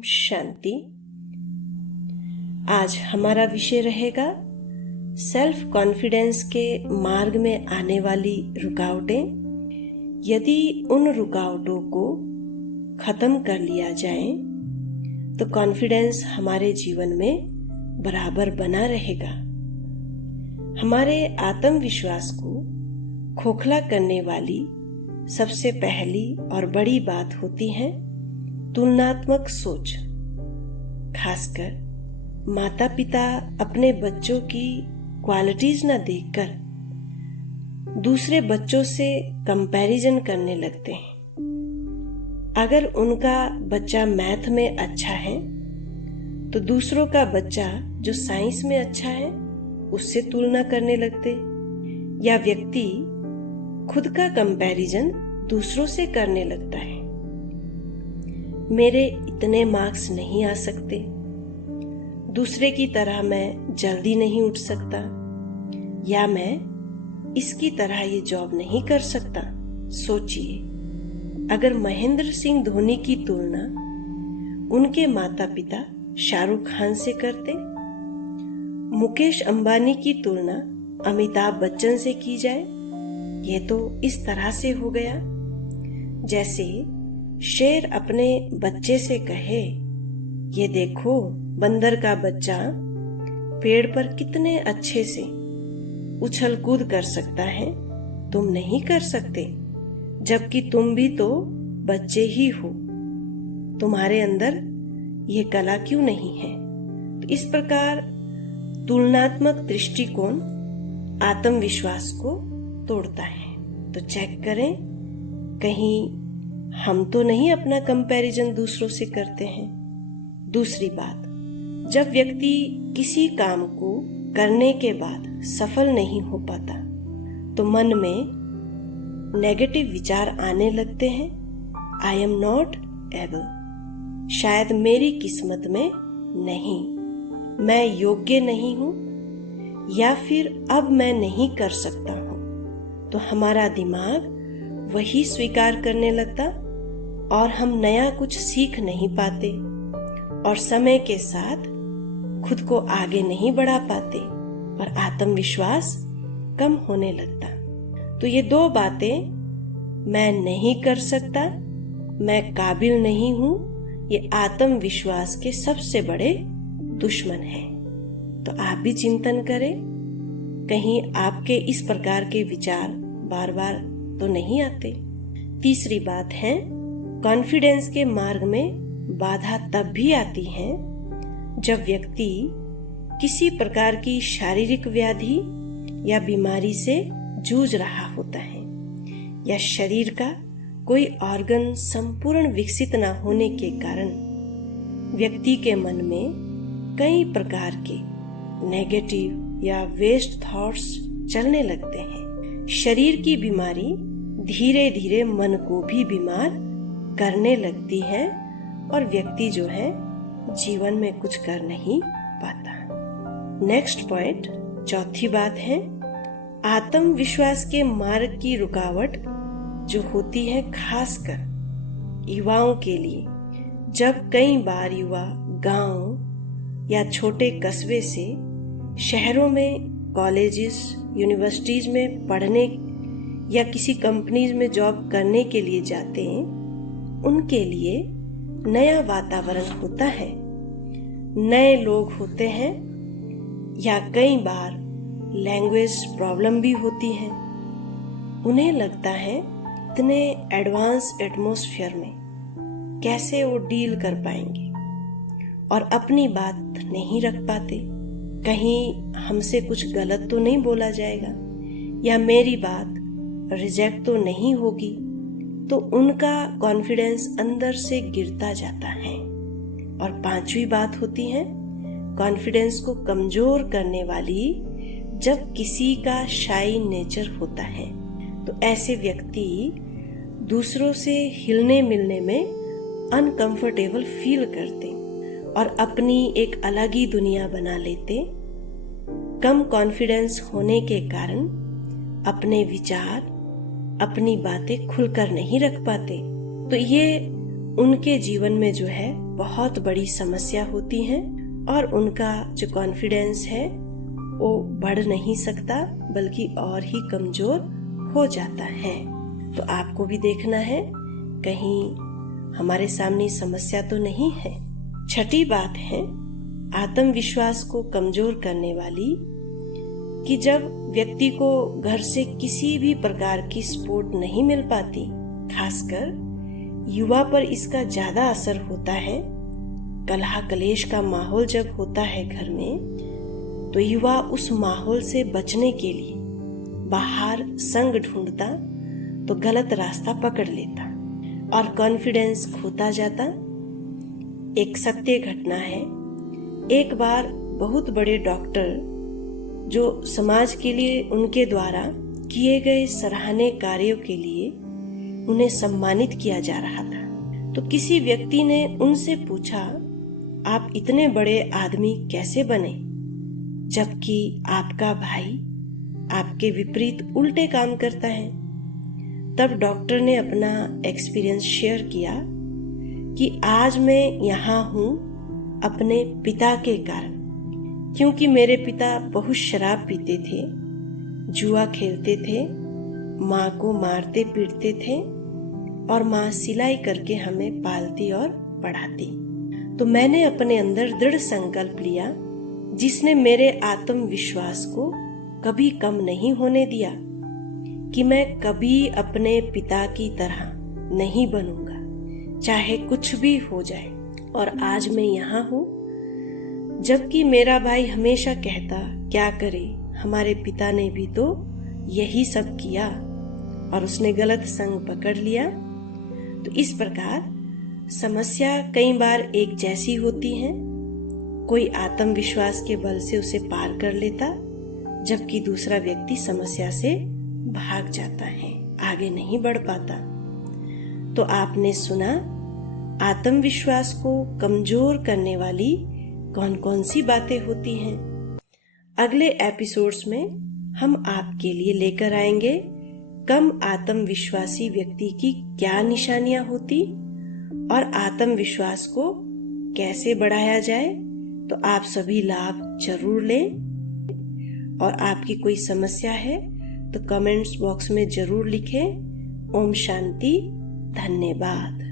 शांति। आज हमारा विषय रहेगा सेल्फ कॉन्फिडेंस के मार्ग में आने वाली रुकावटें। यदि उन रुकावटों को खत्म कर लिया जाए तो कॉन्फिडेंस हमारे जीवन में बराबर बना रहेगा। हमारे आत्मविश्वास को खोखला करने वाली सबसे पहली और बड़ी बात होती है तुलनात्मक सोच। खासकर माता पिता अपने बच्चों की क्वालिटीज न देखकर दूसरे बच्चों से कंपैरिजन करने लगते हैं। अगर उनका बच्चा मैथ में अच्छा है तो दूसरों का बच्चा जो साइंस में अच्छा है उससे तुलना करने लगते, या व्यक्ति खुद का कंपैरिजन दूसरों से करने लगता है। मेरे इतने मार्क्स नहीं आ सकते, दूसरे की तरह मैं जल्दी नहीं उठ सकता, या मैं इसकी तरह ये जॉब नहीं कर सकता। सोचिए, अगर महेंद्र सिंह धोनी की तुलना उनके माता पिता शाहरुख खान से करते, मुकेश अंबानी की तुलना अमिताभ बच्चन से की जाए, ये तो इस तरह से हो गया जैसे शेर अपने बच्चे से कहे, ये देखो बंदर का बच्चा पेड़ पर कितने अच्छे से उछल कूद कर सकता है, तुम नहीं कर सकते, जबकि तुम भी तो बच्चे ही हो, तुम्हारे अंदर ये कला क्यों नहीं है। तो इस प्रकार तुलनात्मक दृष्टिकोण आत्मविश्वास को तोड़ता है। तो चेक करें, कहीं हम तो नहीं अपना कंपैरिजन दूसरों से करते हैं। दूसरी बात, जब व्यक्ति किसी काम को करने के बाद सफल नहीं हो पाता तो मन में नेगेटिव विचार आने लगते हैं। आई एम नॉट एबल, शायद मेरी किस्मत में नहीं, मैं योग्य नहीं हूं, या फिर अब मैं नहीं कर सकता हूं। तो हमारा दिमाग वही स्वीकार करने लगता और हम नया कुछ सीख नहीं पाते और समय के साथ खुद को आगे नहीं बढ़ा पाते और आत्मविश्वास कम होने लगता। तो ये दो बातें, मैं नहीं कर सकता, मैं काबिल नहीं हूं, ये आत्मविश्वास के सबसे बड़े दुश्मन हैं। तो आप भी चिंतन करें, कहीं आपके इस प्रकार के विचार बार बार तो नहीं आते। तीसरी बात है, कॉन्फिडेंस के मार्ग में बाधा तब भी आती है जब व्यक्ति किसी प्रकार की शारीरिक व्याधि या बीमारी से जूझ रहा होता है, या शरीर का कोई ऑर्गन संपूर्ण विकसित न होने के कारण व्यक्ति के मन में कई प्रकार के नेगेटिव या वेस्ट थॉट्स चलने लगते हैं। शरीर की बीमारी धीरे धीरे मन को भी बीमार करने लगती है और व्यक्ति जो है जीवन में कुछ कर नहीं पाता। नेक्स्ट पॉइंट, चौथी बात है, आत्मविश्वास के मार्ग की रुकावट जो होती है खासकर युवाओं के लिए। जब कई बार युवा गांव या छोटे कस्बे से शहरों में कॉलेजेस यूनिवर्सिटीज में पढ़ने या किसी कंपनीज में जॉब करने के लिए जाते हैं, उनके लिए नया वातावरण होता है, नए लोग होते हैं, या कई बार लैंग्वेज प्रॉब्लम भी होती है। उन्हें लगता है इतने एडवांस एटमॉस्फेयर में कैसे वो डील कर पाएंगे और अपनी बात नहीं रख पाते, कहीं हमसे कुछ गलत तो नहीं बोला जाएगा या मेरी बात रिजेक्ट तो नहीं होगी। तो उनका कॉन्फिडेंस अंदर से गिरता जाता है। और पांचवी बात होती है कॉन्फिडेंस को कमजोर करने वाली, जब किसी का शाई नेचर होता है तो ऐसे व्यक्ति दूसरों से हिलने मिलने में अनकंफर्टेबल फील करते और अपनी एक अलग ही दुनिया बना लेते। कम कॉन्फिडेंस होने के कारण अपने विचार, अपनी बातें खुलकर नहीं रख पाते। तो ये उनके जीवन में जो है बहुत बड़ी समस्या होती है और उनका जो कॉन्फिडेंस है वो बढ़ नहीं सकता बल्कि और ही कमजोर हो जाता है। तो आपको भी देखना है कहीं हमारे सामने समस्या तो नहीं है। छठी बात है आत्मविश्वास को कमजोर करने वाली कि जब व्यक्ति को घर से किसी भी प्रकार की सपोर्ट नहीं मिल पाती, खासकर युवा पर इसका ज्यादा असर होता है। कलह कलेश का माहौल जब होता है घर में तो युवा उस माहौल से बचने के लिए बाहर संग ढूंढता तो गलत रास्ता पकड़ लेता और कॉन्फिडेंस खोता जाता। एक सत्य घटना है, एक बार बहुत बड़े डॉक्टर जो समाज के लिए उनके द्वारा किए गए सराहनीय कार्यों के लिए उन्हें सम्मानित किया जा रहा था। तो किसी व्यक्ति ने उनसे पूछा, आप इतने बड़े आदमी कैसे बने जबकि आपका भाई आपके विपरीत उल्टे काम करता है। तब डॉक्टर ने अपना एक्सपीरियंस शेयर किया कि आज मैं यहाँ हूँ अपने पिता के कारण, क्योंकि मेरे पिता बहुत शराब पीते थे, जुआ खेलते थे, माँ को मारते पीटते थे और माँ सिलाई करके हमें पालती और पढ़ाती। तो मैंने अपने अंदर दृढ़ संकल्प लिया जिसने मेरे आत्मविश्वास को कभी कम नहीं होने दिया कि मैं कभी अपने पिता की तरह नहीं बनूंगा, चाहे कुछ भी हो जाए। और आज मैं यहाँ हूँ, जबकि मेरा भाई हमेशा कहता, क्या करे हमारे पिता ने भी तो यही सब किया और उसने गलत संग पकड़ लिया। तो इस प्रकार समस्या कई बार एक जैसी होती है, कोई आत्मविश्वास के बल से उसे पार कर लेता जबकि दूसरा व्यक्ति समस्या से भाग जाता है, आगे नहीं बढ़ पाता। तो आपने सुना आत्मविश्वास को कमजोर करने वाली कौन कौन सी बातें होती हैं। अगले एपिसोड्स में हम आपके लिए लेकर आएंगे कम आत्मविश्वासी व्यक्ति की क्या निशानियां होती और आत्मविश्वास को कैसे बढ़ाया जाए। तो आप सभी लाभ जरूर लें और आपकी कोई समस्या है तो कमेंट्स बॉक्स में जरूर लिखें। ओम शांति, धन्यवाद।